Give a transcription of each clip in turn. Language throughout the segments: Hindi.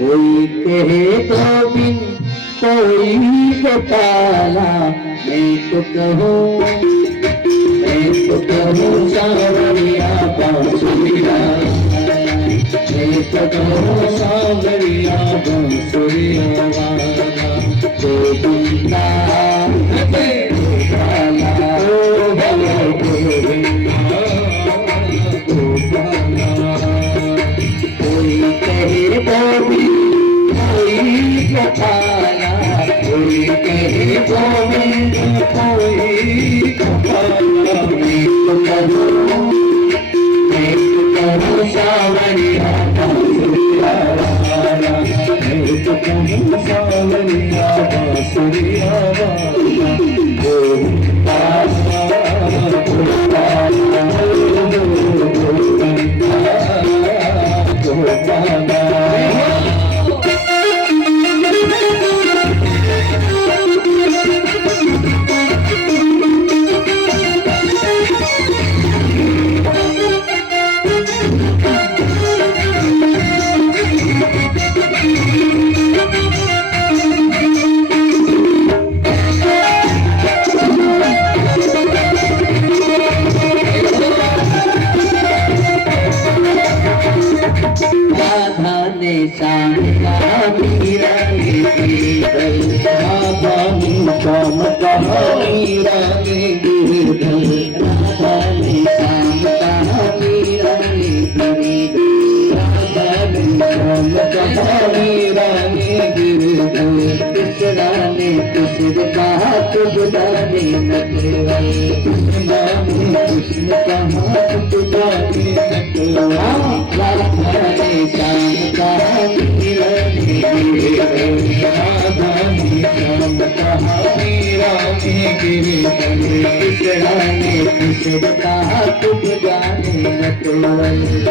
कोई कहे तो बिन कोई को पाला, मैं तो कहूँ सावरिया बांसुरिया, मैं तो कहूँ सावरिया बांसुरिया वाला, तो बिंदा कोई कहे तो भी कोई कपाला, कोई कहे गोविंद कोई कपाला, मैं कहूँ सावरिया बांसुरिया वाला, मैं तो कहूँ सावरिया बांसुरिया वाला,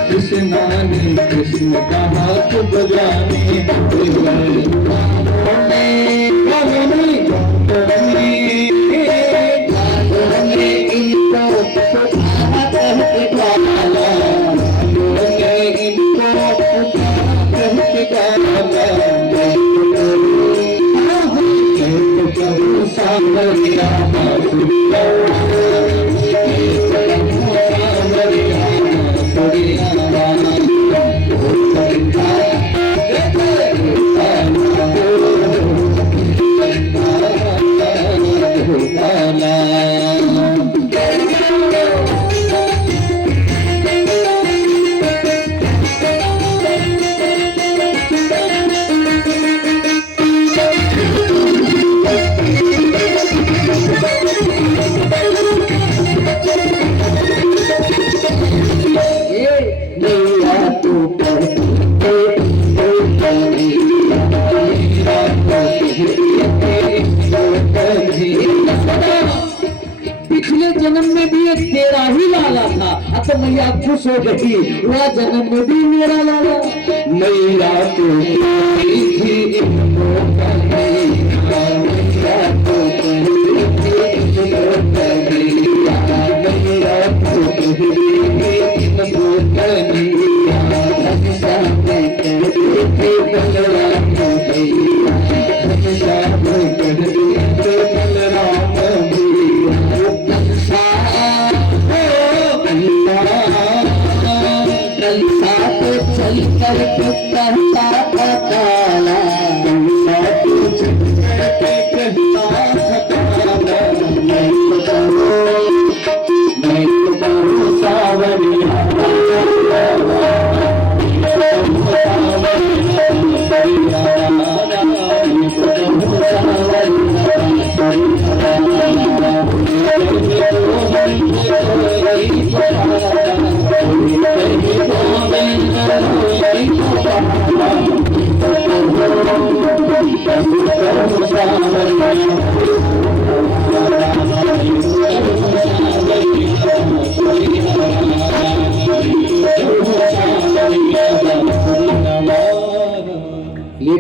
कृष्णा ने कृष्ण कहा तो बजाने मैया खुश हो गई, वह जन्म में भी मेरा लाला मैया तो थी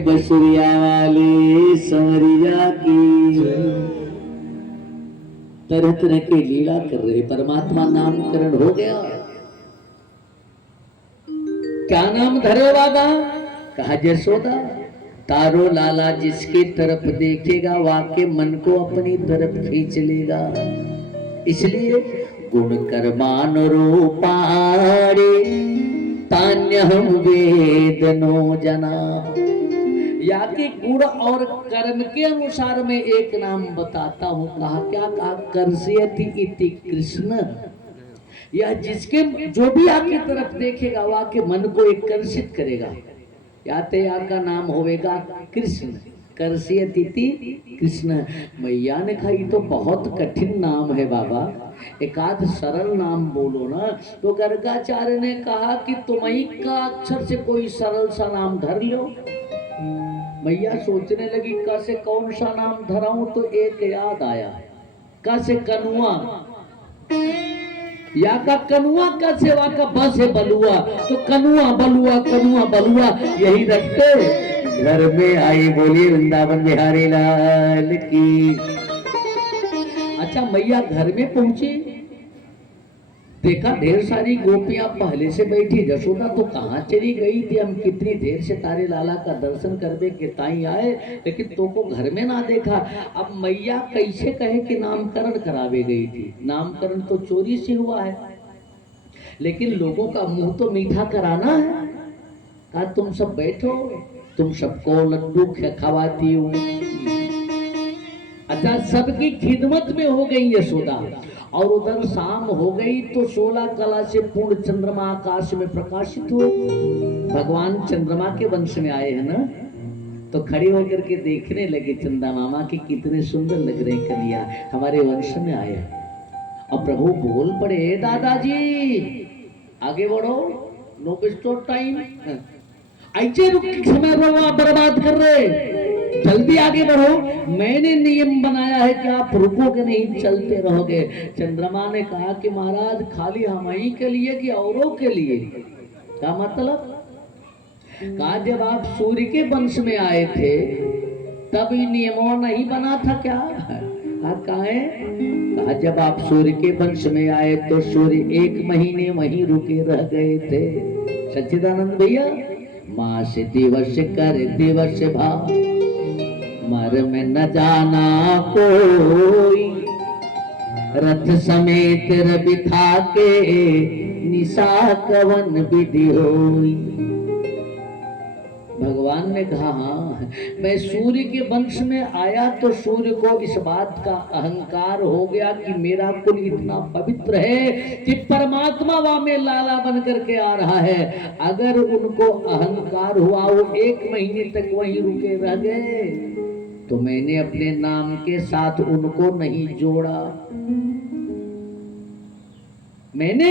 बसुरिया वाले संवरिया की तरह तरह की लीला कर रहे। परमात्मा नामकरण हो गया। क्या नाम धरे बाबा? कहा यशोदा, तारो लाला जिसके तरफ देखेगा वाके मन को अपनी तरफ खींच लेगा। इसलिए गुण कर्मान रूपारे तान्यहम वेदनो जना। या कि गुण और कर्म के अनुसार मैं एक नाम बताता हूं। कहा क्या? कहा कर्षयति इति कृष्ण। यह जिसके जो भी आपकी तरफ देखेगा वह आपके मन को एक कर्षित करेगा। याते आपका नाम होवेगा कृष्ण। कर्षयति इति कृष्ण। मैया ने कहा ये तो बहुत कठिन नाम है बाबा, एक आध सरल नाम बोलो ना। तो गर्गाचार्य ने कहा कि तुम्ही का अक्षर से कोई सरल सा नाम धर लो। मैया सोचने लगी कैसे कौन सा नाम धराऊं, तो एक याद आया, कैसे कनुआ। या का कनुआ का सेवा का बस है बलुआ, तो कनुआ बलुआ कनुआ बलुआ यही रखते घर में आई। बोली वृंदावन बिहारी लाल की। अच्छा मैया घर में पहुंची, देखा ढेर सारी गोपियां पहले से बैठी। यशोदा तो कहाँ चली गई थी, हम कितनी देर से तारे लाला का दर्शन करने के ताई आए, लेकिन तो को घर में ना देखा। अब मैया कैसे कहे कि नामकरण करावे गई थी? नामकरण तो चोरी से हुआ है, लेकिन लोगों का मुंह तो मीठा कराना है। कहा तुम सब बैठो, तुम सबको लड्डू खवाती हूँ। अच्छा सबकी खिदमत में हो गई यशोदा। और उधर शाम हो गई तो 16 कला से पूर्ण चंद्रमा आकाश में प्रकाशित हुए। भगवान चंद्रमा के वंश में आए हैं ना, तो खड़े होकर के देखने लगे चंदा मामा कि कितने सुंदर लग रहे कन्हैया, हमारे वंश में आए। अब प्रभु बोल पड़े, दादाजी आगे बढ़ो, नो वेस्ट टाइम, ऐसे रुक समय बर्बाद कर रहे, जल्दी आगे बढ़ो। मैंने नियम बनाया है कि आप रुकोगे नहीं, चलते रहोगे। चंद्रमा ने कहा कि महाराज खाली हम ही के लिए कि औरों के लिए? क्या मतलब? कहा जब आप सूर्य के वंश में आए थे तब ये नियमों नहीं बना था क्या? कहा जब आप सूर्य के वंश में आए तो सूर्य 1 महीने वहीं रुके रह गए थे। सच्चिदानंद भैया, मास दिवस कर दिवस भाव, मर में न जाना कोई, रथ समेत बिठा के निशा कवन विधि होई। भगवान ने कहा हाँ, मैं सूर्य के वंश में आया तो सूर्य को इस बात का अहंकार हो गया कि मेरा कुल इतना पवित्र है कि परमात्मा वहां में लाला बन करके आ रहा है। अगर उनको अहंकार हुआ, वो 1 महीने तक वहीं रुके रह गए, तो मैंने अपने नाम के साथ उनको नहीं जोड़ा। मैंने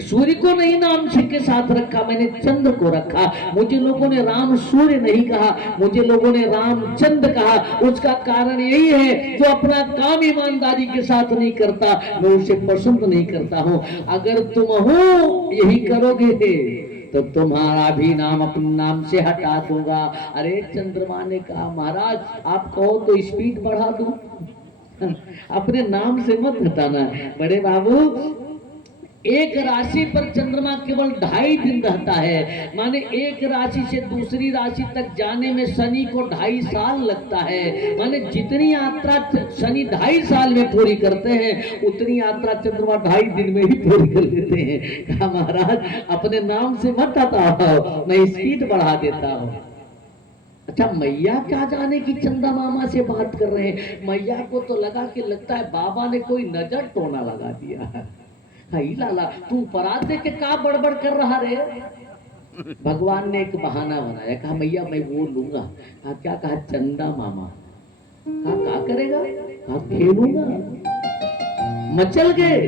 सूर्य को नहीं नाम के साथ रखा, मैंने चंद्र को रखा। मुझे लोगों ने राम सूर्य नहीं कहा, मुझे लोगों ने रामचंद्र कहा। उसका कारण यही है, जो अपना काम ईमानदारी के साथ नहीं करता मैं उसे पसंद नहीं करता हूँ। अगर तुम हो यही करोगे तो तुम्हारा भी नाम अपने नाम से हटा दूंगा। अरे चंद्रमा ने कहा महाराज आप कहो तो स्पीड बढ़ा दूं, अपने नाम से मत हटाना। बड़े बाबू, एक राशि पर चंद्रमा केवल 2.5 दिन रहता है, माने एक राशि से दूसरी राशि तक जाने में शनि को 2.5 साल लगता है। माने जितनी यात्रा शनि 2.5 साल में पूरी करते हैं, उतनी यात्रा चंद्रमा 2.5 दिन में ही पूरी कर लेते हैं। कहा महाराज अपने नाम से मत हटाओ, मैं स्पीड बढ़ा देता हूँ। अच्छा मैया क्या जाने कि चंदा मामा से बात कर रहे हैं। मैया को तो लगा कि लगता है बाबा ने कोई नजर टोना लगा दिया। हाई लाला तू परात दे के का बड़बड़ कर रहा रे? भगवान ने एक बहाना बनाया, कहा मैया मैं वो लूंगा। कहा क्या? कहा चंदा मामा। कहा क्या करेगा? कहा खेलूंगा। मचल गए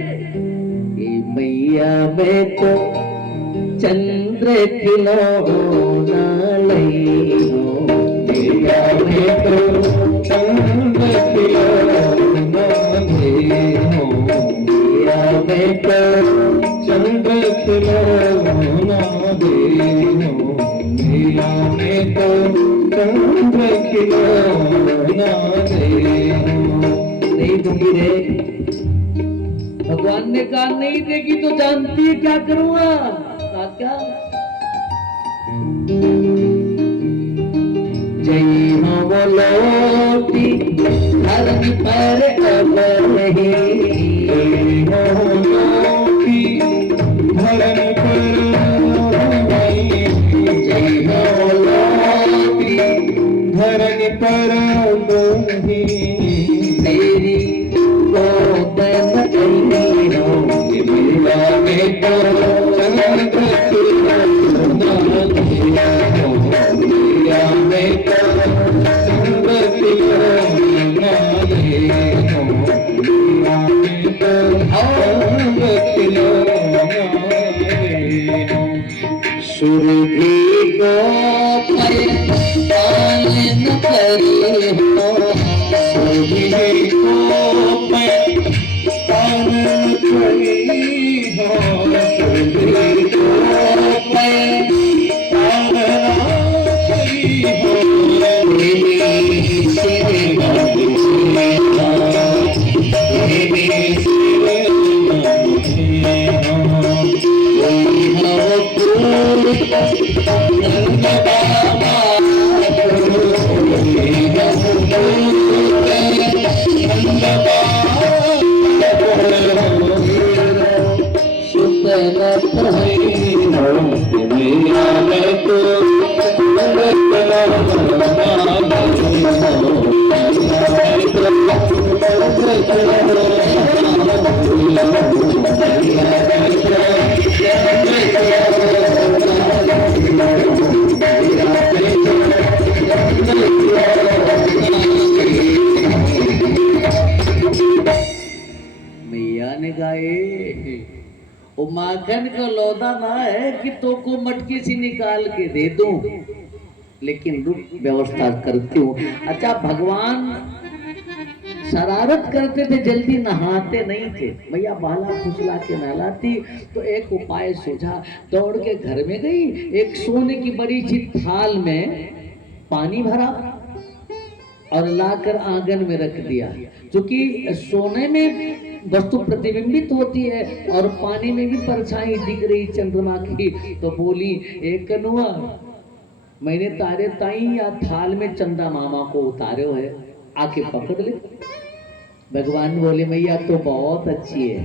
मैया मैं तो चंद्र खिलौना लइनो, मैया मैं तो चंद्र खिलौना लइनो, मैं तो चंद्र खिलौना देनो, मैया मैं तो चंद्र खिलौना देनो। नहीं दूंगी रे। भगवान ने कहा नहीं देगी तो जानती है क्या करूंगा? क्या धरनी पर अब नहीं, धरनी पर जय मौला की धरनी पर तेरी गोद में गई हो मेरा बेटा सुरभि को पालन करे हो सुरभि को पालन करी हो सुरभि को पालन करी हो मेरे सिर मैया ने गाए वो माखन का लौदा ना है कि तो को मटकी सी निकाल के दे दूं, लेकिन रुक व्यवस्था करती हूँ। अच्छा, भगवान शरारत करते थे, जल्दी नहाते नहीं थे। मैया बाला फुसला के नहलाती तो एक उपाय सूझा, दौड़ के घर में गई, एक सोने की बड़ी सी थाल में पानी भरा और लाकर आंगन में रख दिया। क्योंकि सोने में वस्तु प्रतिबिंबित होती है और पानी में भी परछाई दिख रही चंद्रमा की, तो बोली एक कनुआ, मैंने तारे ताई या थाल में चंदा मामा को उतारे हुए, आके पकड़ ले। भगवान बोले मैया तो बहुत अच्छी है।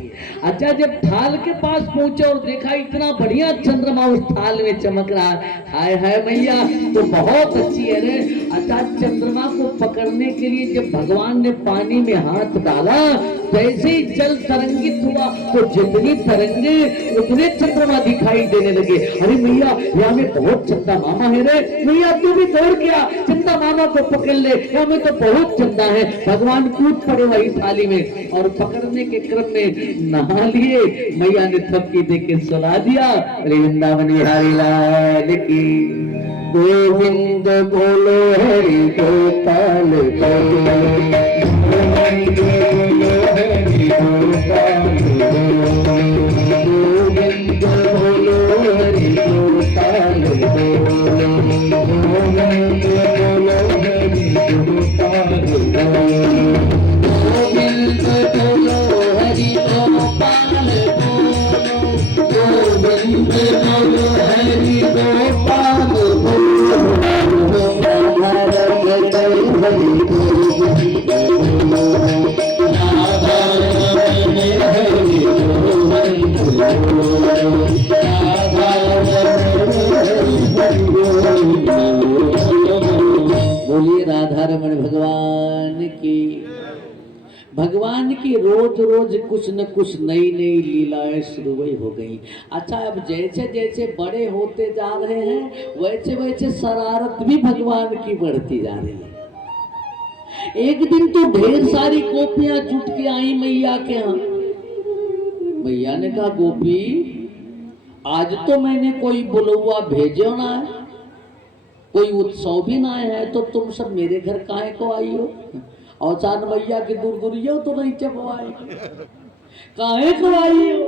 अच्छा, जब थाल के पास पहुंचे और देखा इतना बढ़िया चंद्रमा उस थाल में चमक रहा, हाय हाय मैया तो बहुत अच्छी है रे। अच्छा, चंद्रमा को पकड़ने के लिए जब भगवान ने पानी में हाथ डाला, जैसे ही जल तरंगित हुआ तो जितनी तरंगे उतने चंद्रमा दिखाई देने लगे। अरे मैया, यहाँ में बहुत चंदा मामा है रे। मैया तू भी दौड़ गया, चंदा मामा को पकड़ ले, यहाँ में तो बहुत चंदा है। भगवान कूद पड़े वही थाली में और पकड़ने के क्रम में नहा लिए। मैया ने थपकी दे के सुला दिया। वृंदावन बिहारी लाल की गोविंद बोलो हरि गोपाल गोविंद बोलो हरि गोपाल गोविंद बोलो हरि गोपाल गोविंद बोलो हरि गोपाल गोविंद बोलो हरि गोपाल गोविंद बोलो हरि गोपाल बोलिए राधा रमण भगवान की। भगवान की रोज रोज कुछ न कुछ नई नई लीलाएं शुरू हो गई। अच्छा, अब जैसे जैसे बड़े होते जा रहे हैं वैसे वैसे शरारत भी भगवान की बढ़ती जा रही है। एक दिन तो ढेर सारी गोपियां जुट के आई मैया के यहाँ। मैया ने कहा गोपी, आज तो मैंने कोई बुलौआ भेजो ना है, कोई उत्सव भी ना है, तो तुम सब मेरे घर काहे को आई हो? और चांद मैया की दूर दूरियों तो नहीं चपवाई, काहे को आई हो?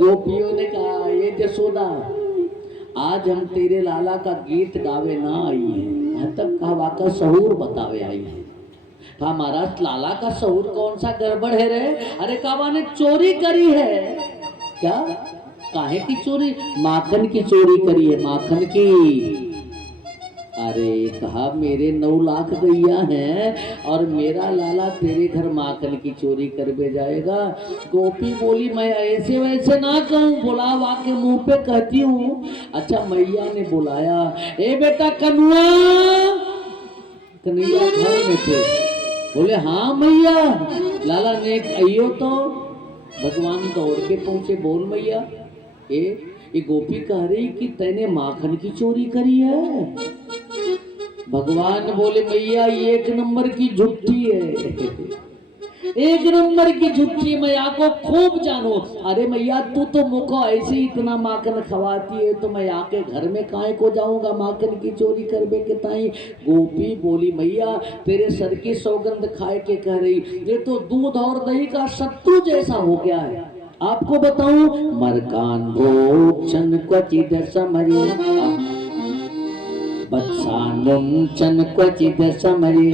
गोपियों ने कहा ये जसोदा, आज हम तेरे लाला का गीत गावे ना आई है, यहाँ तक कहवा का सहूर बतावे आई है। कहा महाराज लाला का सहूर कौन सा गड़बड़ है रे? अरे कावा ने चोरी करी है। क्या? काहे की चोरी? माखन की चोरी करी है, माखन की। अरे कहा मेरे 9 लाख गैया हैं और मेरा लाला तेरे घर माखन की चोरी कर बे जाएगा। गोपी बोली मैं ऐसे वैसे ना कहूँ, बुलावा के मुंह पे कहती हूँ। अच्छा मैया ने बुलाया, ए बेटा कनुआ। कन्हैया घर में थे, बोले हाँ मैया। लाला ने आइयो तो भगवान दौड़ के पहुंचे, बोल मैया ये गोपी कह रही कि तैने माखन की चोरी करी है। भगवान बोले मैया ये 1 नंबर की झुट्ठी है, 1 नंबर की झुट्ठी, मैया को खूब जानो। अरे मैया तू तो मुझको ऐसे ही इतना माखन खवाती है, तो मैं आके घर में काहे को जाऊंगा माखन की चोरी करबे के ताई। गोपी बोली मैया तेरे सर की सौगंध खाए के कह रही, ये तो दूध और दही का सत्तू जैसा हो गया है। आपको बताऊं मरकान भोक्षण क्वचित समरे बत्सानुंचन क्वचित समरे।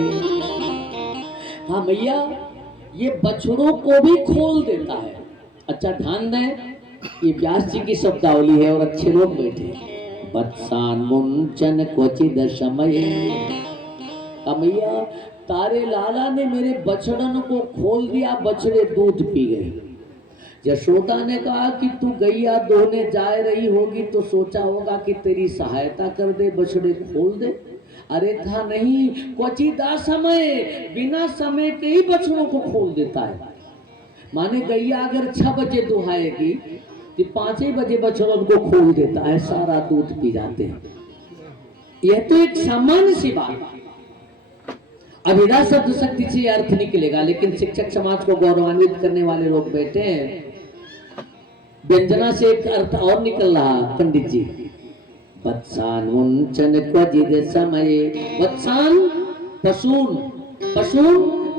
हाँ मैया ये बछड़ों को भी खोल देता है। अच्छा ध्यान दें, ये व्यास जी की शब्दावली है और अच्छे लोग बैठे। बत्सानुंचन क्वचित समये। मैया तारे लाला ने मेरे बछड़न को खोल दिया, बछड़े दूध पी गए। यशोदा ने कहा कि तू गैया दोने जा रही होगी तो सोचा होगा कि तेरी सहायता कर दे, बछड़े खोल दे। अरे था नहीं, क्वचिदा समय, बिना समय के ही बछड़ों को खोल देता है। माने गैया अगर 6 बजे दुहाएगी तो 5 ही बजे बछड़ों को खोल देता है, सारा दूध पी जाते हैं। यह तो एक सामान्य सी बात। अभिधा शब्द शक्ति से अर्थ निकलेगा, लेकिन शिक्षक समाज को गौरवान्वित करने वाले लोग बैठे हैं, व्यंजना से एक अर्थ और निकल रहा। पंडित जी वत्सानुंचन क्वचित समये, वत्सान पशून, पशून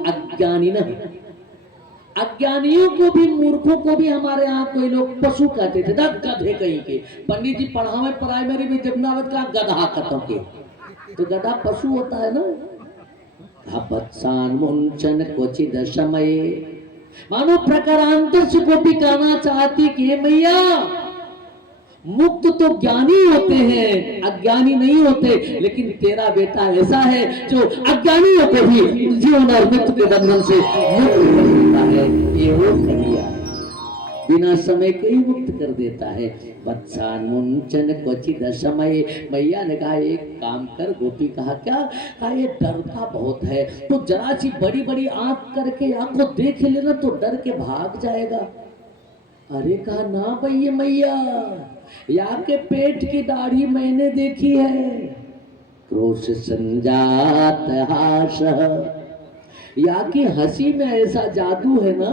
अज्ञानिन, अज्ञानियों को भी मूर्खों को भी हमारे यहाँ कोई लोग पशु कहते थे, गधे कहीं के। पंडित जी पढ़ावे प्राइमरी में जमनावत का गधा कहते के, तो गधा पशु होता है ना। वत्सानुंचन क्वचित समये, मानो प्रकारांतर से गोपी कहना चाहती कि मैया मुक्त तो ज्ञानी होते हैं, अज्ञानी नहीं होते, लेकिन तेरा बेटा ऐसा है जो अज्ञानियों को भी जीवन और मृत्यु के बंधन से मुक्त कर देता है। ये वो कन्हैया बिना समय के ही मुक्त कर देता है। वत्सानुंचन क्वचित समये। मैया ने कहा एक काम कर। गोपी कहा क्या? कहा ये डरता बहुत है, तो जरा सी बड़ी बड़ी आंख करके आंखों देख लेना तो डर के भाग जाएगा। अरे कहा ना भैया मैया, या के पेट की दाढ़ी मैंने देखी है। क्रोश संजात हास, या की हंसी में ऐसा जादू है ना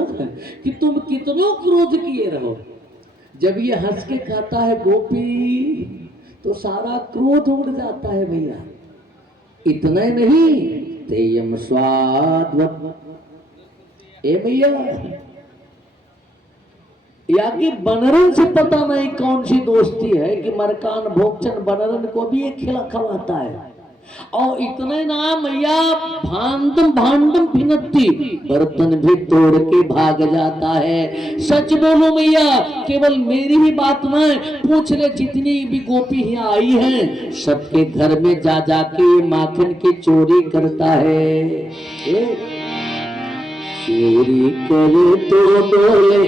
कि तुम कितनों क्रोध किए रहो, जब ये हंस के कहता है गोपी तो सारा क्रोध उड़ जाता है भैया। इतना ही नहीं, तेयम स्वाद ए भैया, या कि बनरन से पता नहीं कौन सी दोस्ती है कि मरकान भोक्षण बनरन को भी एक खिला खवाता है। और इतने ना मैया भांडम भांडम भिनती, बर्तन भी तोड़ के भाग जाता है। सच बोलो मैया, केवल मेरी ही बात ना, पूछ ले जितनी भी गोपी यहाँ आई हैं, सबके घर में जा जाके माखन की चोरी करता है। चोरी करे तो बोले।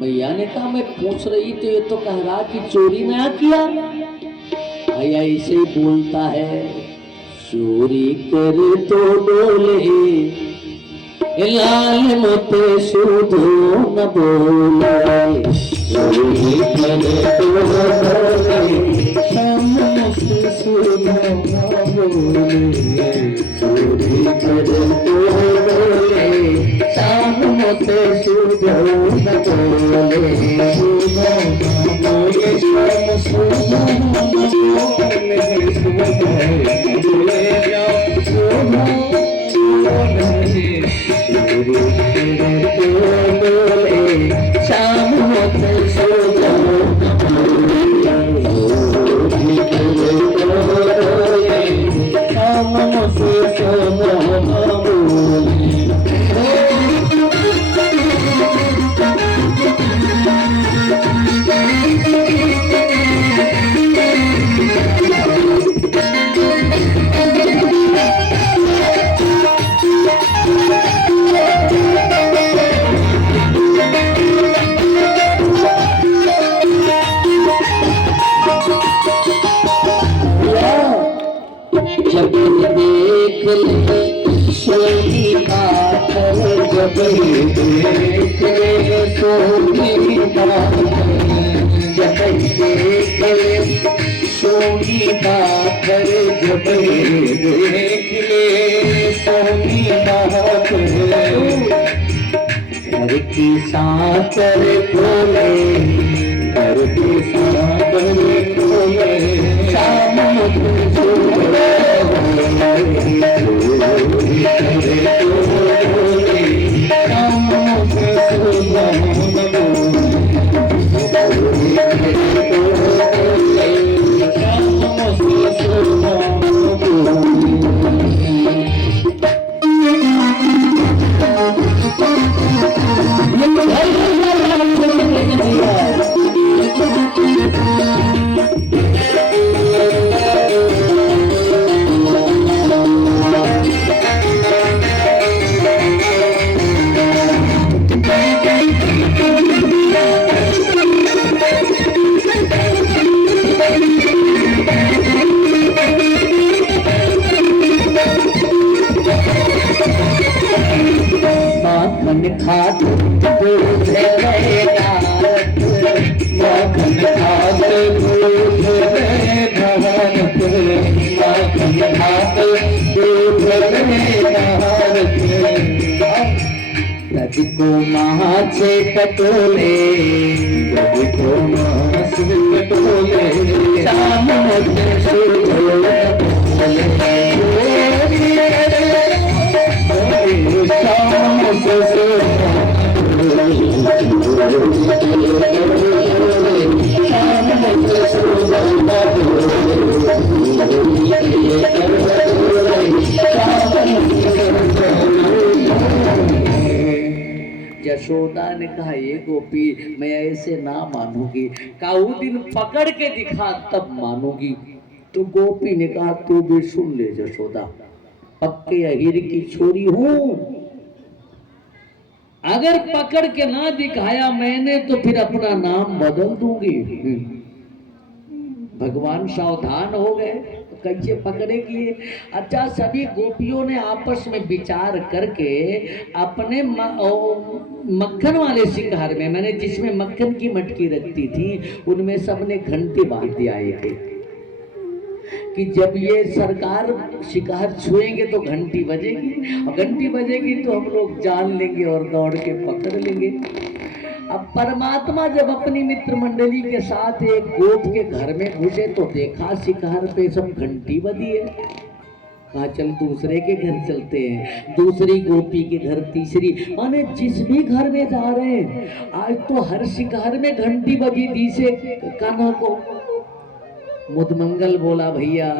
मैया ने कहा मैं पूछ रही तो ये तो कह रहा कि चोरी ना किया। भैया ऐसे ही बोलता है, चोरी करे तो बोले, लाल मोते सुधो न बोले। चोरी करे तो बोले, मोते सुधो न बोले। चोरी करे तो बोले, मोते सुधो न बोले। जब देख ले सोनी पाथर, जब देख ले सोनी पाथर, जब देख ले सोनी पाथर, जब देख ले सोनी पाथर। घर की साकर खोले, घर की साकर खोले, शाम माखन खात दूध गए भारत, माखन खात दूध गए भारत, माखन खात दूध गए भारत। नदी को माछ कटोले, नदी को माछ कटोले, शाम यशोदा ने कहा ये गोपी मैं ऐसे ना मानूंगी, काऊ दिन पकड़ के दिखा तब मानूंगी। तो गोपी ने कहा तू भी सुन ले यशोदा, पक्के अहिर की छोरी हूं, अगर पकड़ के ना दिखाया मैंने तो फिर अपना नाम बदल दूंगी। भगवान सावधान हो गए, तो कैसे पकड़ेगी। अच्छा, सभी गोपियों ने आपस में विचार करके अपने मक्खन वाले शिकार में, मैंने जिसमें मक्खन की मटकी रखती थी उनमें सबने घंटी बांध दिया थे कि जब ये सरकार शिकार छुएंगे तो घंटी बजेगी, और घंटी बजेगी तो हम लोग जान लेंगे और दौड़ के पकड़ लेंगे। अब परमात्मा जब अपनी मित्र मंडली के साथ एक गोप के घर में घुसे तो देखा शिकार पे सब घंटी बजी है। कहा चल दूसरे के घर चलते हैं, दूसरी गोपी के घर, तीसरी, माने जिस भी घर में जा रहे हैं आज तो हर शिकार में घंटी बजी दी से कान्हा को। मुदमंगल बोला भैया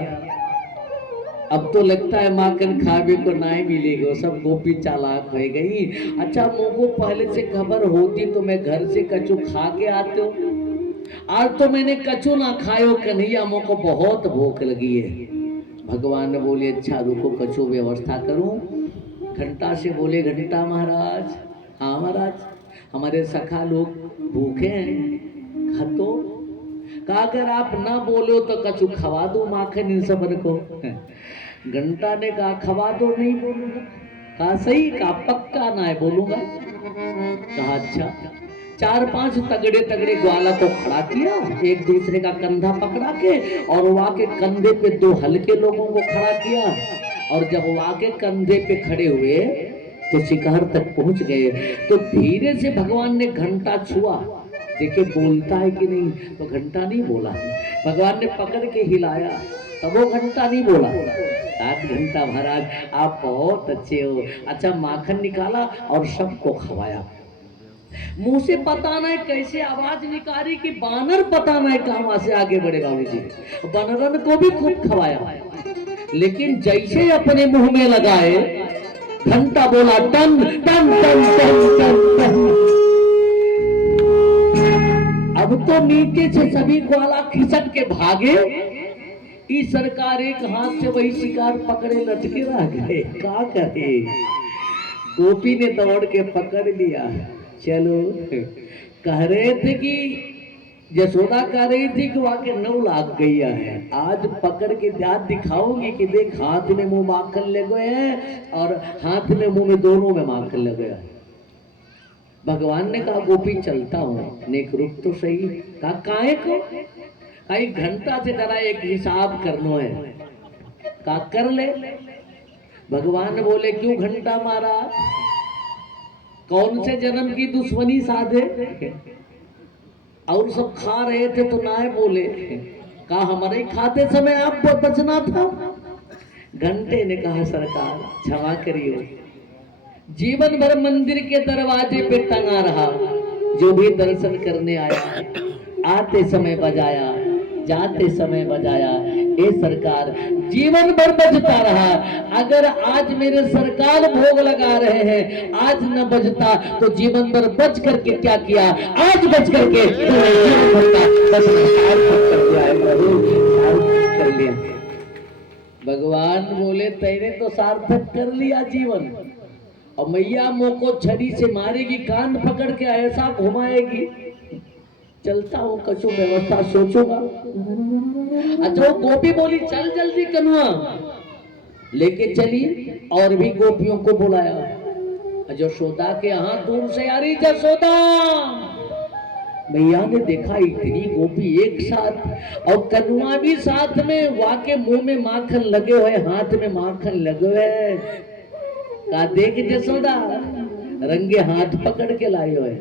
अब तो लगता है माखन खावे को ना मिलेगा, सब गोपी चालाक हो गई। अच्छा मुझको पहले से खबर होती तो मैं घर से कचू खा के आते हो, आज तो मैंने कचू ना खायो कन्हैया, मुझको बहुत भूख लगी है। भगवान ने बोले अच्छा रुको कचू व्यवस्था करूं। घंटा से बोले घंटा महाराज, हाँ महाराज हमारे सखा लोग भूखे हैं, खा तो। कहा अगर आप ना बोलो तो कचू खवा दो माखन इन सबन को। घंटा ने कहा खवा दो, नहीं बोलूंगा। कहा सही, कहा पक्का ना है बोलूंगा। कहा अच्छा। 4-5 तगड़े तगड़े ग्वाला को खड़ा किया, एक दूसरे का कंधा पकड़ा के, और वहां के कंधे पे 2 हल्के लोगों को खड़ा किया, और जब वहां के कंधे पे खड़े हुए तो शिकार तक पहुंच गए। तो धीरे से भगवान ने घंटा छुआ, देखे बोलता है कि नहीं, तो घंटा नहीं बोला। भगवान ने पकड़ के हिलाया तब वो घंटा नहीं बोला। 8 घंटा महाराज आप बहुत अच्छे हो। अच्छा माखन निकाला और सबको खवाया। मुंह से पता नहीं कैसे आवाज निकाली कि बानर पता नहीं कहां से आगे बढ़े। बाबूजी बानरन को भी खूब खवाया, लेकिन जैसे अपने मुंह में लगाए घंटा बोला टन टन टन टन टन टन। अब तो नीचे से सभी ग्वाला खिसक के भागे। इस सरकार एक हाथ से वही शिकार पकड़े लटके रह गए, क्या करे। गोपी ने दौड़ के पकड़ लिया। चलो कह रहे थे कि यशोदा कह रही थी कि वहां के 9 लाख गैया है, आज पकड़ के ध्यान दिखाऊंगी कि देख हाथ में मुंह माखन लगे हैं और हाथ में मुंह में दोनों में माखन लगे है। भगवान ने कहा गोपी चलता हूं, नेक रुक तो सही। कहा काहे को? कई घंटा से जरा एक हिसाब करनो है। कहा कर ले। भगवान बोले क्यों घंटा मारा? कौन से जन्म की दुश्मनी साधे? और सब खा रहे थे तो ना बोले। कहा हमारे खाते समय आप बचना था। घंटे ने कहा सरकार क्षमा करियो, जीवन भर मंदिर के दरवाजे पे टंगा रहा, जो भी दर्शन करने आया आते समय बजाया, जाते समय बजाया। ए सरकार जीवन भर बजता रहा, अगर आज मेरे सरकार भोग लगा रहे हैं, आज न बजता तो जीवन भर बच करके क्या किया? आज बच करके जीवन भर का कर लिया। भगवान बोले तेरे तो सार्थक कर लिया जीवन, और मैया मुंह को छड़ी से मारेगी, कान पकड़ के ऐसा घुमाएगी। चलता हूँ, कछु व्यवस्था सोचूंगा। अच्छा वो गोपी बोली चल जल्दी कनुआ, लेके चली और भी गोपियों को बुलाया। यशोदा के यहाँ दूर से आ रही यशोदा। भैया ने देखा इतनी गोपी एक साथ और कनुआ भी साथ में, वाके मुंह में माखन लगे हुए, हाथ में माखन लगे हुए। का देख यशोदा रंगे हाथ पकड़ के लाए हुए।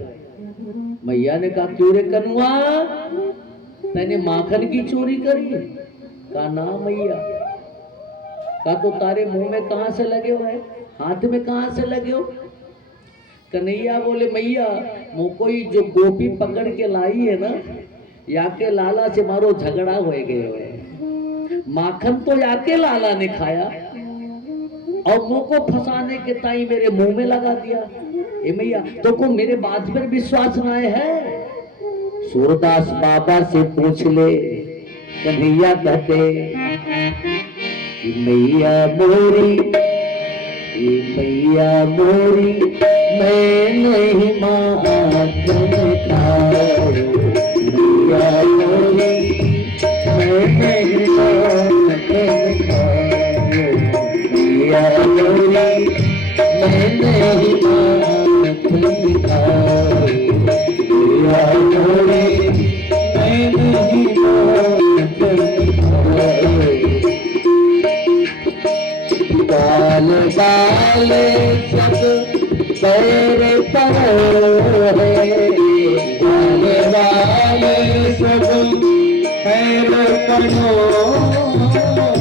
मैया ने कहा क्यों रे कनुआ, तैने माखन की चोरी करी? कहा ना मैया। कहा तो तारे मुंह में कहां से लगे हुए, हाथ में कहां से लगे हो? कन्हैया बोले मैया मुंह को जो गोपी पकड़ के लाई है ना, या के लाला से मारो झगड़ा हो गए हुए। माखन तो याके लाला ने खाया और मुंह को फंसाने के ताई मेरे मुंह में लगा दिया। ए मैया तो को मेरे बात पर विश्वास ना है? सूरदास बाबा से पूछ ले। कन्हैया कहते कि मैया मोरी, मैया मोरी मैं नहीं माखन खाऊं, मैया मोरी मैं नहीं माखन खाऊं, मैया मोरी मैं नहीं माखन खाऊं, मैया मोरी मैं नहीं माखन खाऊं। बाल बाल सब पैर पर है, बाल बाल सब पैर करो,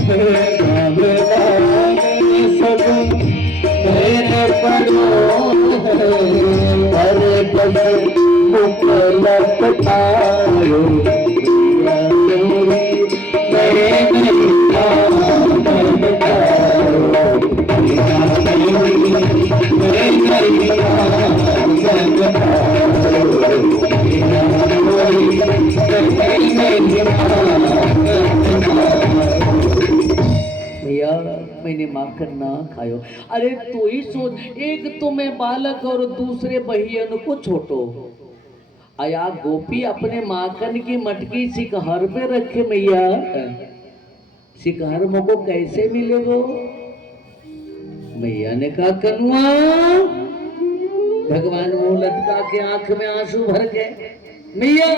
बाल बाल सब पैर करो, अरे बस मुख लपटायो, मैंने माखन ना खायो। अरे तू ही सोच, एक तो मैं बालक और दूसरे बहियन को छोटो। आया गोपी अपने माखन की मटकी शिकहर पे रखे मैया, शिकहर मुझको कैसे मिलेगो? मैया ने कहा कनुआ। भगवान मुंह लटका के आंख में आंसू भर गए। मैया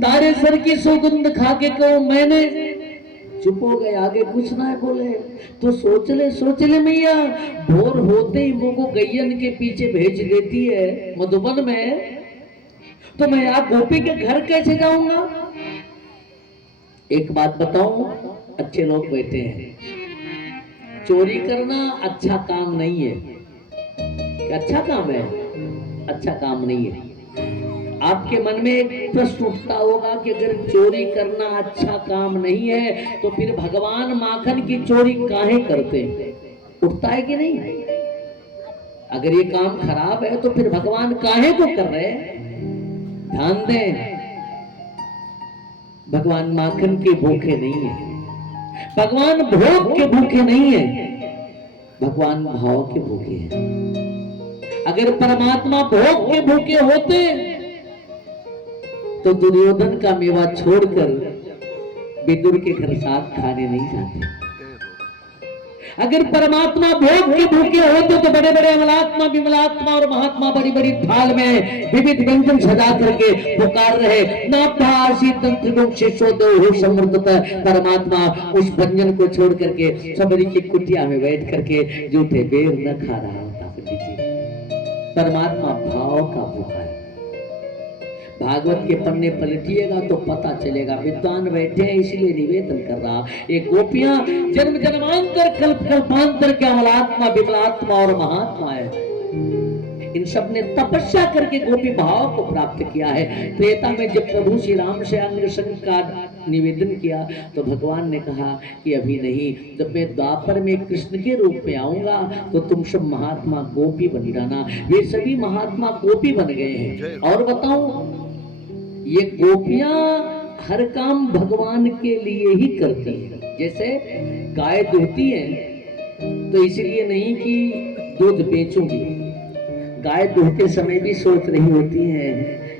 तारे सर की सुगंध खा के कहो मैंने। चुप हो गए, आगे कुछ ना बोले। तो सोच ले मैया, भोर होते ही मुझको गैयन के पीछे भेज देती है मधुबन में, तो मैं आप गोपी के घर कैसे जाऊंगा? एक बात बताऊं, अच्छे लोग बैठे हैं, चोरी करना अच्छा काम नहीं है। अच्छा काम है? अच्छा काम नहीं है। आपके मन में एक प्रश्न उठता होगा कि अगर चोरी करना अच्छा काम नहीं है तो फिर भगवान माखन की चोरी काहे करते हैं? उठता है कि नहीं? अगर ये काम खराब है तो फिर भगवान काहे को कर रहे हैं? ध्यान दें, भगवान माखन के भूखे नहीं है, भगवान भोग के भूखे नहीं है, भगवान भाव के भूखे हैं। अगर परमात्मा भोग के भूखे होते तो तो दुर्योधन का मेवा छोड़कर विदुर के घर साग खाने नहीं जाते। अगर परमात्मा भोग के भूखे होते तो बड़े बड़े अमलात्मा विमलात्मा और महात्मा बड़ी बड़ी थाल में विविध व्यंजन सजा करके पुकार रहे। नाथासी तंत्र शिष्यो दो समृद्धता। परमात्मा उस व्यंजन को छोड़ करके सबरी की कुटिया में बैठ करके जूठे बेर न खा रहा होता। परमात्मा भाव का भूखा है। भागवत के पन्ने पलटिएगा तो पता चलेगा। विद्वान बैठे हैं इसलिए निवेदन कर रहा। ये गोपियां जन्म जन्मांतर कल्प कल्पांतर के अमलात्मा विमलात्मा और महात्मा है। इन सब ने तपस्या करके गोपी भाव को प्राप्त किया है। त्रेता में जब प्रभु श्री राम से अंग संग का निवेदन किया तो भगवान ने कहा कि अभी नहीं, जब मैं द्वापर में कृष्ण के रूप में आऊंगा तो तुम सब महात्मा गोपी बन जाना। वे सभी महात्मा गोपी बन गए हैं। और बताऊं, ये गोपियां हर काम भगवान के लिए ही करती हैं। जैसे गाय दूहती है तो इसलिए नहीं कि दूध बेचूंगी, गाय दूहते समय भी सोच रही होती है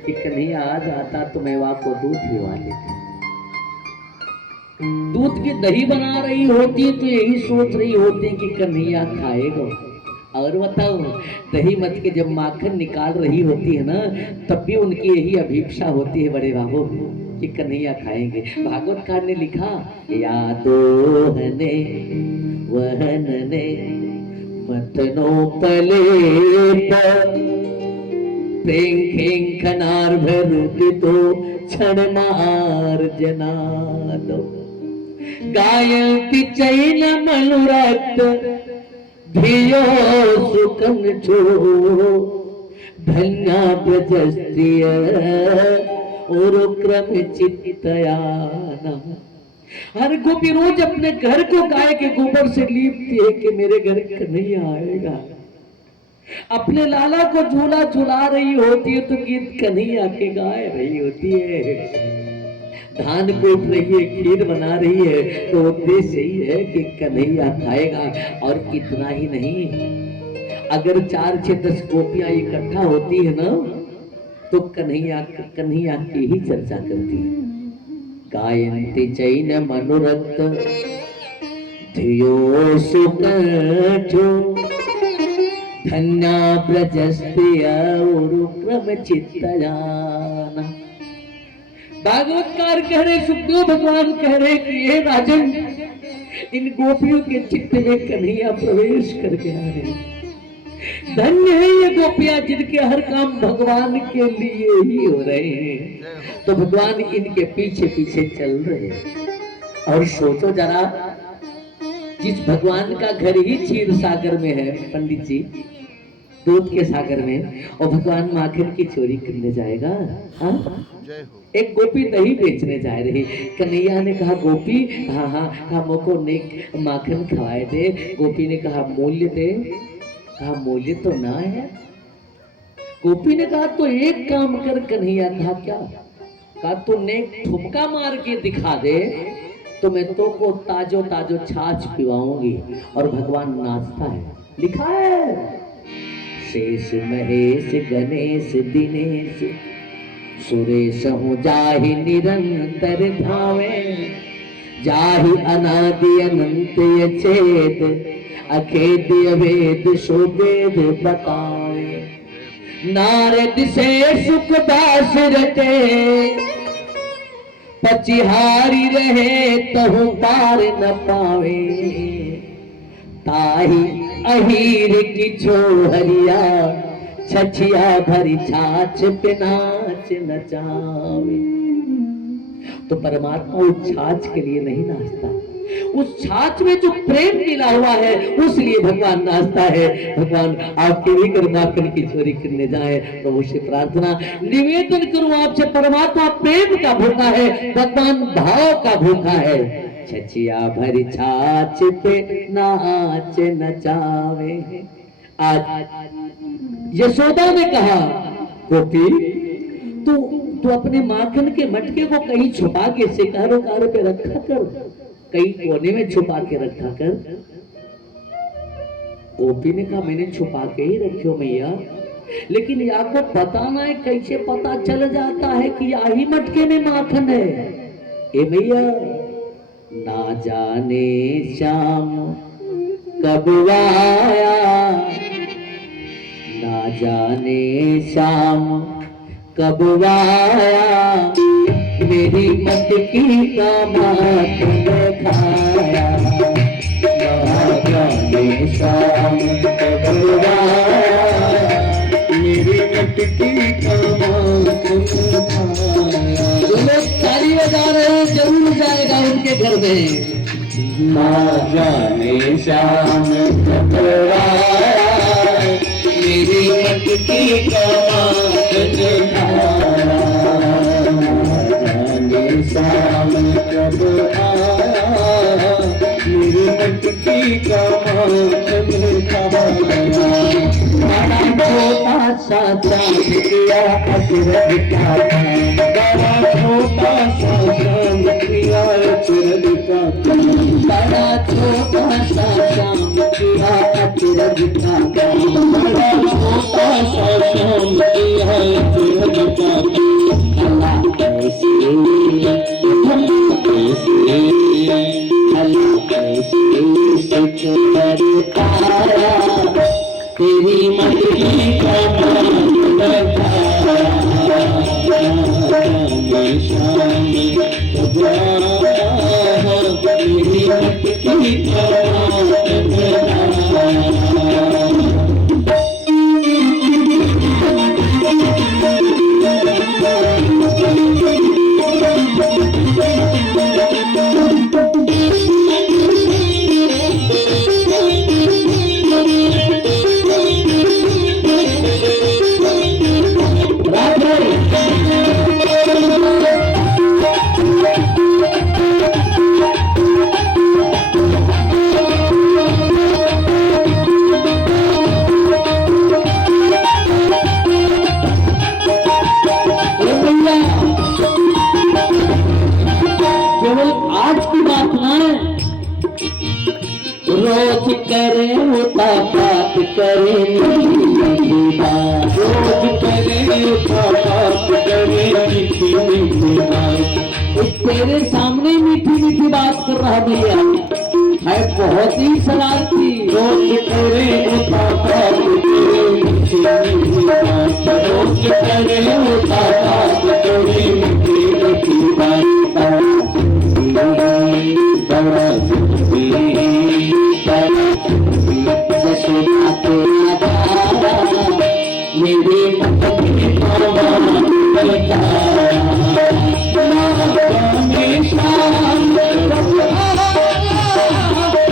कि कन्हैया आ जाता तो मेवा को दूध पिवा देती। दूध की दही बना रही होती है तो यही सोच रही होती है कि कन्हैया खाएगा। और बताओ, दही मत के जब माखन निकाल रही होती है ना, तब भी उनकी यही अभिप्सा होती है बड़े बाबू कि कन्हैया खाएंगे। भागवतकार ने लिखा, या दोहने वहनने मतनो पले प्रेम खेंखनार भरुदितो क्षण मार्जना दो गायंती चैन मनुरक्त धियो सुकन छो धन्या प्रजस्त्रिय और क्रम चित्तयाना। हर गोपी रोज अपने घर को गाय के गोबर से लीपती है कि मेरे घर कन्हैया आएगा। अपने लाला को झूला झुला रही होती है तो गीत कन्हैया के गाय रही होती है। धान कूट रही है, खीर बना रही है तो उद्देश्य यही है कि कन्हैया खाएगा। और इतना ही नहीं, अगर 4, 6, 10 गोपियां इकट्ठा होती है ना तो कन्हैया की ही चर्चा करती है। गायन्ति चैन मनुरक्त धियो सुकंठो धन्या प्रजस्त्रिय क्रम चित्तयाना। भागवतकार कह रहे, सुखदेव भगवान कह रहे कि ये राजन, इन गोपियों के चित्त में कन्हैया प्रवेश कर गया है। धन्य है ये गोपियां जिनके हर काम भगवान के लिए ही हो रहे हैं। तो भगवान इनके पीछे पीछे चल रहे हैं। और सोचो जरा, जिस भगवान का घर ही क्षीर सागर में है पंडित जी, दूध के सागर में, और भगवान माखन की चोरी करने जाएगा। हाँ, एक गोपी दही बेचने जा रही। कन्हैया ने कहा, गोपी हाँ हाँ हमको नेक माखन खवाए दे। गोपी ने कहा, मूल्य दे। कहा, मूल्य तो ना है। गोपी ने कहा, तो एक काम कर। कन्हैया कहा, क्या? कहा, तू नेक ठुमका मार के दिखा दे तो मैं तो को ताजो ताजो छाछ पिवाऊंगी। और भगवान नाचता है। लिखा है, शेष महेश गणेश दिनेश सुरेश हूँ जाहि निरंतर भावे जाहि अनादि अनंत चेत अखेद्य वेद शोभेद बतावे। नारद से सुखदास रटे पचिहारी रहे तहु पार न पावे। ताही अहीर की छोहरिया छछिया भरी छाछ पे नाच नचावे। तो परमात्मा उस छाछ के लिए नहीं नाचता, उस छाछ में जो प्रेम मिला हुआ है उसलिए भगवान नाचता है। भगवान आपके भी घर माखन की चोरी करने जाए तो उसे प्रार्थना निवेदन करूं आपसे, परमात्मा प्रेम का भूखा है, भगवान भाव का भूखा है। छछिया भरी छाछ पे नाच नचावे। आज यशोदा ने कहा, गोपी तू अपने माखन के मटके को कहीं छुपा के शिकारों पे रखा कर, कहीं कोने में छुपा के रखा कर। गोपी ने कहा, मैंने छुपा के ही रखियो मैया। लेकिन आपको पता ना है कैसे पता चल जाता है कि यही मटके में माखन है। ए भैया, ना जाने शाम कब आया, ना जाने शाम कब आया, मेरी मटकी का माखन खाया। ना जाने शाम कब आया, मेरी मटकी का माखन खाया। जो लोग ताली बजा रहे हैं जरूर जाएगा उनके घर में। ना जाने शाम कब आया, मेरी मटकी का माखन खाया। ना जाने शाम कब आया, मेरी मटकी का माखन खाया। बड़ा छोटा सा चांद किया अजरक का काम, बड़ा छोटा सा शाम किया अजरक का काम। बड़ा छोटा सा शाम किया अजरक का काम। बड़ा छोटा सा शाम किया अजरक का काम। अल्लाह कैसे, अल्लाह कैसे शुक्र तारा, तेरी मटकी का माखन खाया। शाम कब आया, मेरी मटकी का माखन खाया। केवल आज की बात ना है, रोज करे होता बात करे, रोज करे बात करे, मीठी मीठी बात। तेरे सामने मीठी मीठी बात कर रहा भैया है, बहुत ही शरारती। रोज करे बात करे, मीठी मीठी बात। रोज करे बात करे, मीठी मीठी बात। बड़ा जशोदा तेरा दादा, मेरी मटकी का माखन खाया। जाने शाम कब आया,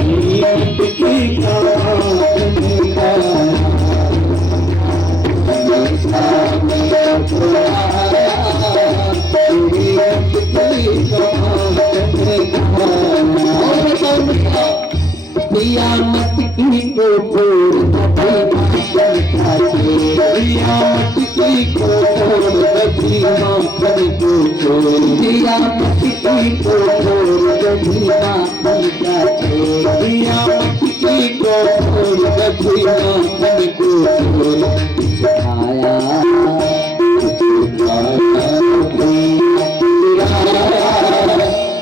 मेरी मटकी का माखन खाया। शाम कब आया, मेरी मटकी का माखन खाया। और बताओ पिया मटकी को फोड़ माखन खाए, पिया मटकी को छोड़ दधी माखन को छोड़। पिया मटकी को फोड़ दधी माखन खाए। पिया मटकी को छोड़ दधी माखन को छोड़। खाया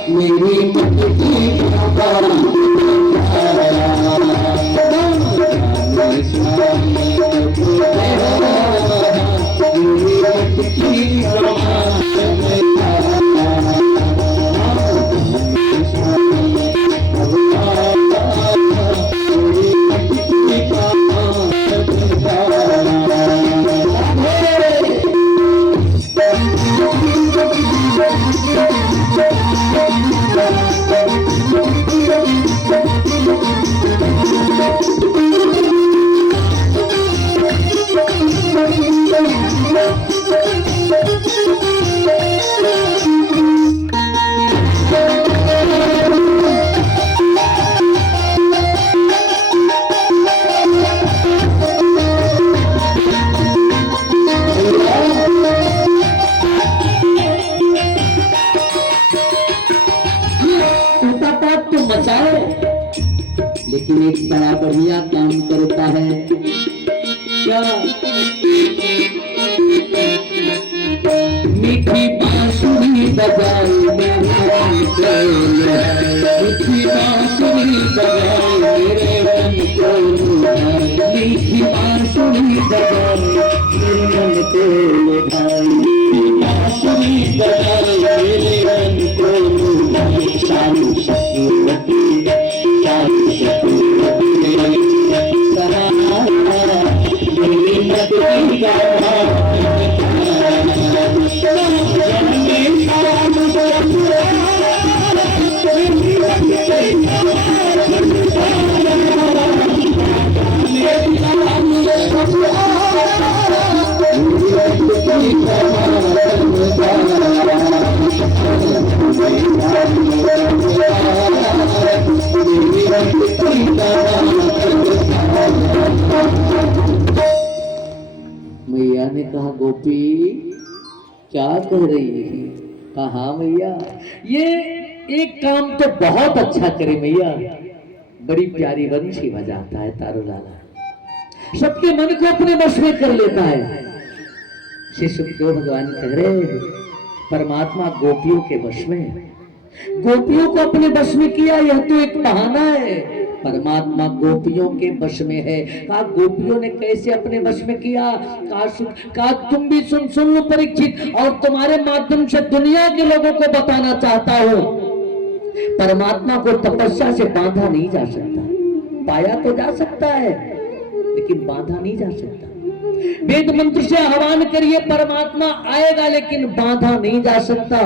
मेरी मटकी का माखन खाया। लेकिन एक बड़ा बढ़िया काम करता है। क्या मीठी बांसुरी बजाए मेरे मन को लुभाए, मीठी बांसुरी बजाए मेरे मन को लुभाए, मीठी बांसुरी बजाए मेरे मन को लुभाए, मीठी बांसुरी बजाए मेरे मन को लुभाए। सारी शक्ति सारी शक्ति सहारा मेरी मदद का मैया ने कहा गोपी क्या कह रही है? कहा हाँ मैया, ये एक काम तो बहुत अच्छा करे मैया, बड़ी प्यारी वंशी बजाता है तारू लाला, सबके मन को अपने वश में कर लेता है। श्री सुखदेव भगवान कह रहे परमात्मा गोपियों के वश में, गोपियों को अपने वश में किया, यह तो एक बहाना है। परमात्मा गोपियों के वश में है। कहा गोपियों ने कैसे अपने वश में किया? कहा तुम भी सुन लो परीक्षित, और तुम्हारे माध्यम से दुनिया के लोगों को बताना चाहता हूं, परमात्मा को तपस्या से बांधा नहीं जा सकता। पाया तो जा सकता है लेकिन बांधा नहीं जा सकता। वेद मंत्र से आह्वान करिए परमात्मा आएगा, लेकिन बांधा नहीं जा सकता।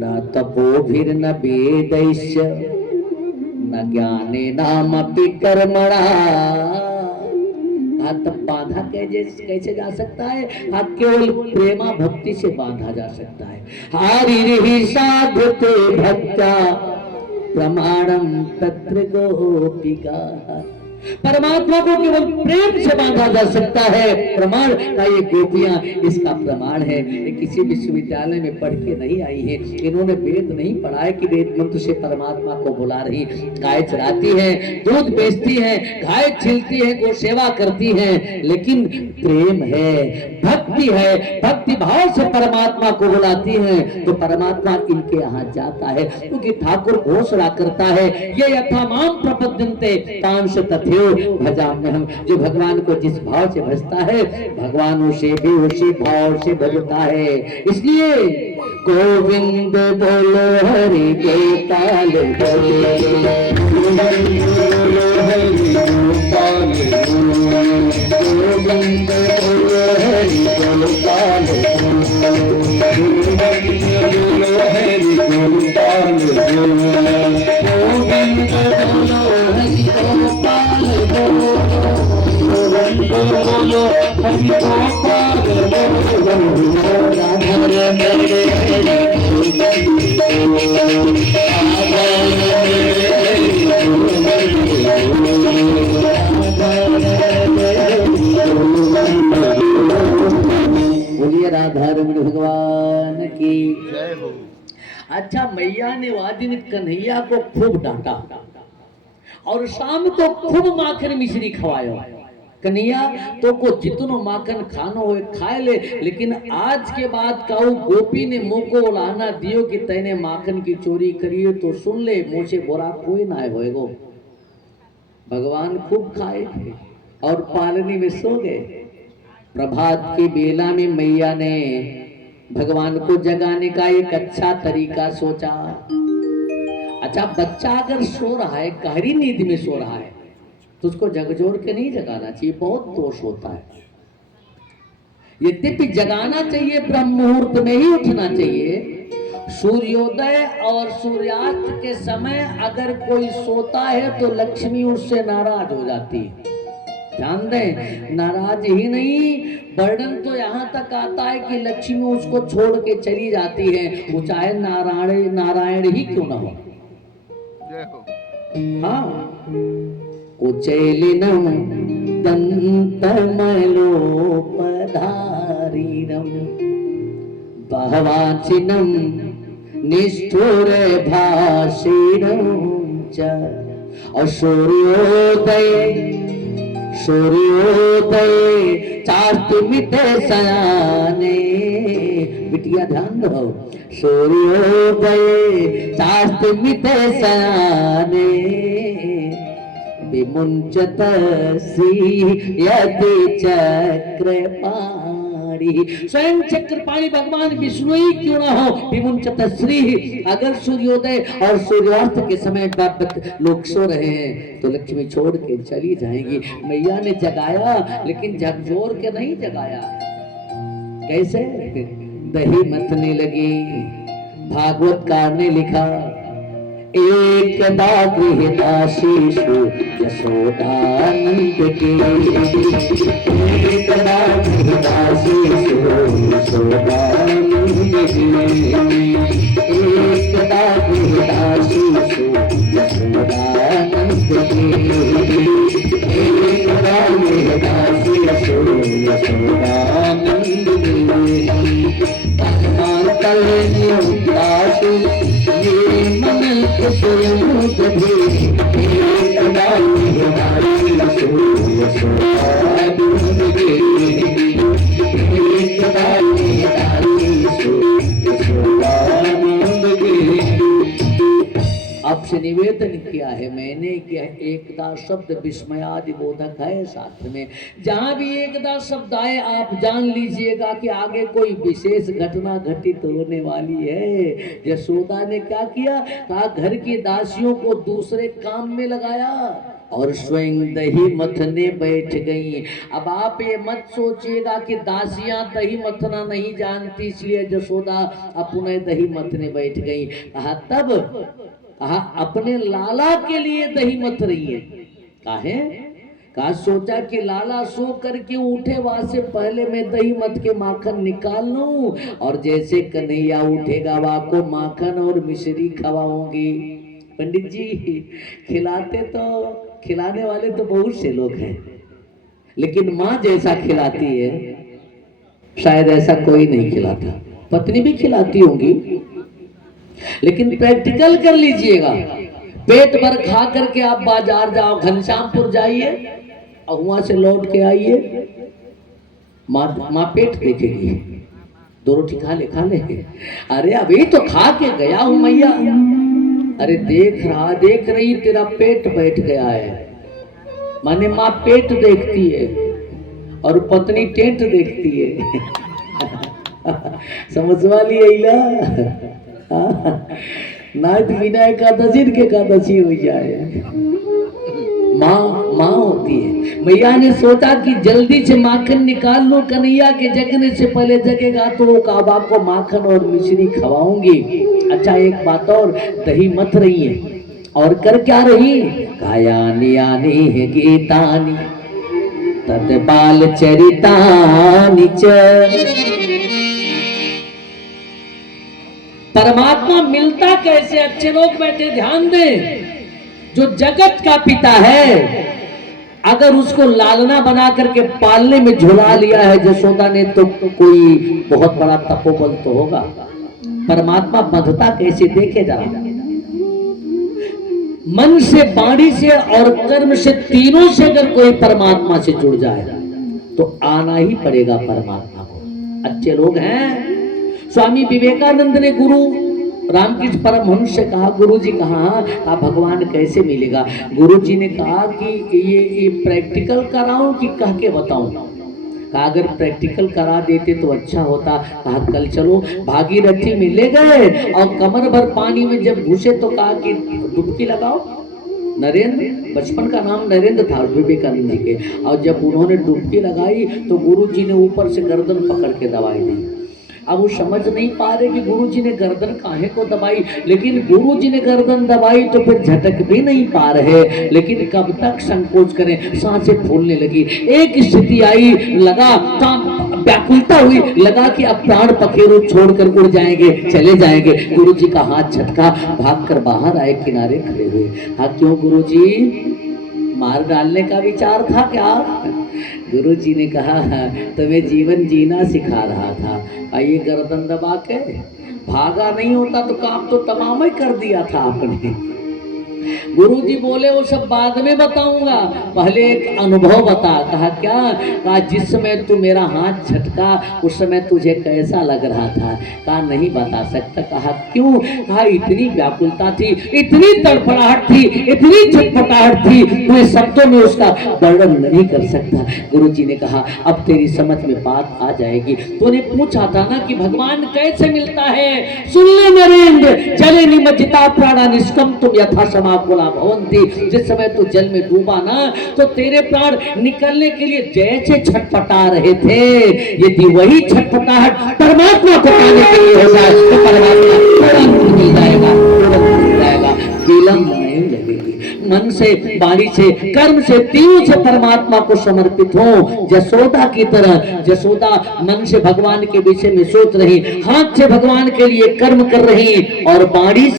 न तपो फिर न वेदैश्य न ज्ञाने नामपि कर्मणा। तब बांधा कैसे जा सकता है? केवल प्रेमा भक्ति से बांधा जा सकता है। हरिर्हि साधते भक्त्या प्रमाणम तत्र गोपिका। परमात्मा को केवल प्रेम से बांधा जा सकता है। प्रमाण का ये गोपियां इसका प्रमाण है। ये किसी विश्वविद्यालय में पढ़ के नहीं आई है, इन्होंने वेद नहीं पढ़ा है कि वेद मंत्र से परमात्मा को बुला रही। गाय चराती है, दूध बेचती है, गाय छिलती है, गो सेवा करती है, लेकिन प्रेम है, भक्ति है, भक्ति भाव से परमात्मा को बुलाती है तो परमात्मा इनके यहाँ जाता है। क्योंकि ठाकुर घोषणा करता है ये यथा माम प्रपद्यन्ते तांश तथैव भजाम्यहम्। जो भगवान को जिस भाव से भजता है भगवान उसे भी उसी भाव से भजता है। इसलिए गोविंद बोलो हरि गोपाल बोलो, गोविंद बोलो हरि गोपाल बोलो, गोविंद बोलो हरि गोपाल बोलो, गोविंद बोलो हरि गोपाल बोलो, गोविंद बोलो हरि गोपाल बोलो, बोलो हरि गोपाल बोलो। राधा मेरे बोलिए राधा रमण भगवान की जय हो। अच्छा, मैया ने वादिन कन्हैया को खूब डांटा और शाम को खूब माखन मिश्री खवायो। कन्हैया तो को जितनो माखन खानो हो खाए ले, लेकिन आज के बाद कहू गोपी ने मुंह को उलाना दियो कि तैने माखन की चोरी करी है तो सुन ले, मुंह से बुरा कोई ना होएगो। भगवान खूब खाए थे और पालनी में सो गए। प्रभात की बेला में मैया ने भगवान को जगाने का एक अच्छा तरीका सोचा। अच्छा, बच्चा अगर सो रहा है, गहरी नींद में सो रहा है, तो उसको झकझोर के नहीं जगाना चाहिए, बहुत दोष होता है। यद्यपि जगाना चाहिए, ब्रह्म मुहूर्त में ही उठना चाहिए। सूर्योदय और सूर्यास्त के समय अगर कोई सोता है तो लक्ष्मी उससे नाराज हो जाती है। ध्यान दें, नाराज ही नहीं, वर्णन तो यहाँ तक आता है कि लक्ष्मी उसको छोड़ के चली जाती है, वो चाहे नारायण ही क्यों ना हो। हाँ, कुचैलिनं दन्तमलोपधारिणं बहवाचिनं निष्ठुरभाषिणं च असूर्योदये सूर्योदय चाष्ट मिटे सयाने, बिटिया ध्यान दो, सूर्योदय चाष्ट मिटे सयाने, विमुंचत यदि चक्रपाणि, स्वयं चक्रपाणि भगवान विष्णु ही क्यों ना हो, विमुंचत श्री। अगर सूर्योदय और सूर्यास्त के समय लोग सो रहे हैं तो लक्ष्मी छोड़ के चली जाएंगी। मैया ने जगाया लेकिन झकझोर के नहीं जगाया। कैसे? दही मथने लगी। भागवतकार ने लिखा, एकदा गृहदासीषु यशोदानंद के, एकदा गृहदासीषु यशोदानंद के, एकदा गृहदासीषु यशोदानंद के, एकदा गृहदासीषु यशोदानंद के, भगवान कल्याणदासु ये मन स्वयं कभी, एकदा गृहदासीषु यशोदानंद के, एकदा गृहदासीषु यशोदानंद के। आपसे निवेदन किया है मैंने कि एकदा शब्द विस्मयादि बोधक है शास्त्र में। जहां भी एकदा शब्द आए आप जान लीजिएगा कि आगे कोई विशेष घटना घटित होने वाली है। यशोदा ने क्या किया? कहा घर की दासियों को दूसरे काम में लगाया और स्वयं दही मथने बैठ गई। अब आप ये मत सोचिएगा कि दासियां दही मथना नहीं जानती इसलिए यशोदा अपने दही मथने बैठ गई। कहा तब अपने लाला के लिए दही मथ रही है। काहे? कहा सोचा कि लाला सो करके उठे वहां से पहले मैं दही मथ के माखन निकाल लूं और जैसे कन्हैया उठेगा वहां को माखन और मिश्री खवाऊंगी। पंडित जी खिलाने वाले तो बहुत से लोग हैं, लेकिन माँ जैसा खिलाती है शायद ऐसा कोई नहीं खिलाता। पत्नी भी खिलाती होंगी, लेकिन प्रैक्टिकल कर लीजिएगा। पेट भर खा करके आप बाजार जाओ, घनश्यामपुर जाइए और वहां से लौट के आइए, माँ पेट देखेगी, 2 रोटी खा ले। अरे अभी तो खा के गया हूं मैया। अरे देख रही तेरा पेट बैठ गया है। माने माँ पेट देखती है और पत्नी टेंट देखती है। समझ वाली है नाथ बिना एकादशी के एकादशी हो जाए। माँ होती है। मैया ने सोचा कि जल्दी से माखन निकाल लो, कन्हैया के जगने से पहले जगेगा तो वो काबा को माखन और मिश्री खवाऊंगी। अच्छा एक बात और, दही मथ रही है और कर क्या रही? कायानि यानि है गीतानि तद बाल चरितानि च। परमात्मा मिलता कैसे? अच्छे लोग बैठे ध्यान दें। जो जगत का पिता है अगर उसको लालना बना करके पालने में झुला लिया है यशोदा ने तो कोई बहुत बड़ा तपोबल तो होगा। परमात्मा बंधता कैसे? देखे जा मन से, वाणी से और कर्म से, तीनों से अगर कोई परमात्मा से जुड़ जाए तो आना ही पड़ेगा परमात्मा को। अच्छे लोग हैं। स्वामी विवेकानंद ने गुरु रामकृष्ण परमहंस से कहा, गुरुजी कहा भगवान कैसे मिलेगा? गुरुजी ने कहा कि ये प्रैक्टिकल कराऊं कि कह के बताऊं? कहा अगर प्रैक्टिकल करा देते तो अच्छा होता। कहा कल चलो भागीरथी में ले गए और कमर भर पानी में जब घुसे तो कहा कि डुबकी लगाओ। नरेंद्र, बचपन का नाम नरेंद्र था विवेकानंद जी के, और जब उन्होंने डुबकी लगाई तो गुरुजी ने ऊपर से गर्दन पकड़ के दबाई दी। अब वो समझ नहीं पा रहे कि गुरुजी ने गर्दन काहे को दबाई, लेकिन गुरुजी ने गर्दन दबाई तो फिर झटक भी नहीं पा रहे, लेकिन कब तक संकोच करें, सांसें फूलने लगी। एक स्थिति आई, लगा व्याकुलता हुई, लगा कि अब प्राण पखेरु छोड़कर उड़ जाएंगे, चले जाएंगे। गुरुजी का हाथ झटका, भागकर बाहर आए, किनारे खड़े हुए। हाँ क्यों गुरुजी, मार डालने का विचार था क्या? गुरुजी ने कहा तुम्हें जीवन जीना सिखा रहा था। आइए गर्दन दबा के भागा नहीं होता तो काम तो तमाम ही कर दिया था आपने। गुरुजी बोले वो सब बाद में बताऊंगा, पहले एक अनुभव बता। कहा क्या? कहा जिस समय तू मेरा हाथ झटका उस समय तुझे कैसा लग रहा था? कहा नहीं बता सकता। कहा क्यों? कहा इतनी व्याकुलता थी, इतनी तड़फड़ाहट थी, इतनी छटपटाहट थी, मैं शब्दों में उसका वर्णन नहीं कर सकता। गुरुजी ने कहा अब तेरी समझ में बात आ जाएगी। तूने पूछा था ना कि भगवान कैसे मिलता है? सुन ले नरेंद्र, जले निमज्जिता प्राणा निष्कम तुम यथा समाकुला भवन्ति। जिस समय तू जल में डूबा ना तो तेरे प्राण निकलने के लिए जैसे छटपटा रहे थे, यदि वही छटपटाहट परमात्मा को पाने के लिए हो जाए तो परमात्मा तुरंत मिल जाएगा, तुरंत मिल जाएगा, विलंब नहीं लगेगी। मन से, वाणी से, कर्म से, तीनों से परमात्मा को समर्पित हो। जसोदा की तरह, जसोदा मन से भगवान के विषय में सोच रही, हाथ से भगवान के लिए कर्म कर रही और वाणी